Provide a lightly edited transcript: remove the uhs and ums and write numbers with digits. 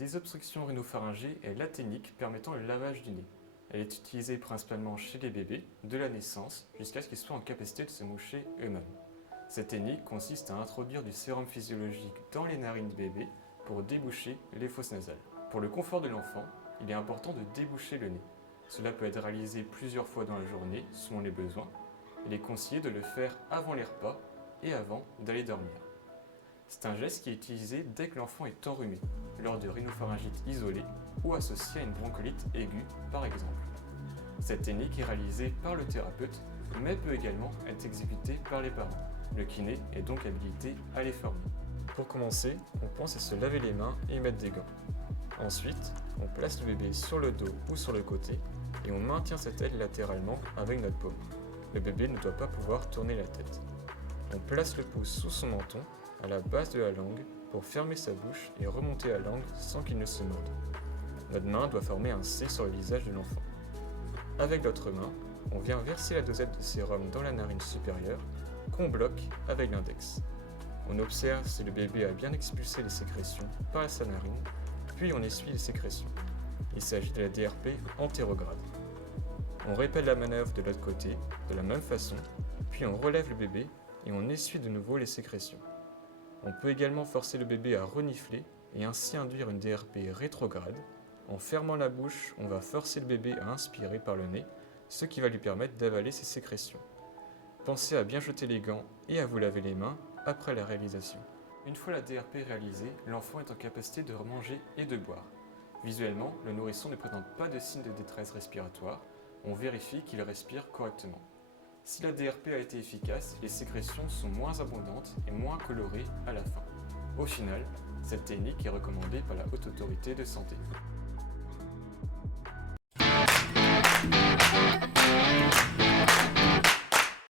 désobstruction rhinopharyngée est la technique permettant le lavage du nez. Elle est utilisée principalement chez les bébés, de la naissance jusqu'à ce qu'ils soient en capacité de se moucher eux-mêmes. Cette technique consiste à introduire du sérum physiologique dans les narines du bébé pour déboucher les fosses nasales. Pour le confort de l'enfant, il est important de déboucher le nez. Cela peut être réalisé plusieurs fois dans la journée, selon les besoins. Il est conseillé de le faire avant les repas et avant d'aller dormir. C'est un geste qui est utilisé dès que l'enfant est enrhumé, lors de rhinopharyngite isolée ou associée à une bronchiolite aiguë, par exemple. Cette technique est réalisée par le thérapeute, mais peut également être exécutée par les parents. Le kiné est donc habilité à les former. Pour commencer, on pense à se laver les mains et mettre des gants. Ensuite, on place le bébé sur le dos ou sur le côté et on maintient cette aide latéralement avec notre paume. Le bébé ne doit pas pouvoir tourner la tête. On place le pouce sous son menton, à la base de la langue, pour fermer sa bouche et remonter la langue sans qu'il ne se morde. Notre main doit former un C sur le visage de l'enfant. Avec l'autre main, on vient verser la dosette de sérum dans la narine supérieure, qu'on bloque avec l'index. On observe si le bébé a bien expulsé les sécrétions par sa narine, puis on essuie les sécrétions. Il s'agit de la DRP antérograde. On répète la manœuvre de l'autre côté, de la même façon, puis on relève le bébé et on essuie de nouveau les sécrétions. On peut également forcer le bébé à renifler et ainsi induire une DRP rétrograde. En fermant la bouche, on va forcer le bébé à inspirer par le nez, ce qui va lui permettre d'avaler ses sécrétions. Pensez à bien jeter les gants et à vous laver les mains après la réalisation. Une fois la DRP réalisée, l'enfant est en capacité de manger et de boire. Visuellement, le nourrisson ne présente pas de signe de détresse respiratoire. On vérifie qu'il respire correctement. Si la DRP a été efficace, les sécrétions sont moins abondantes et moins colorées à la fin. Au final, cette technique est recommandée par la Haute Autorité de Santé.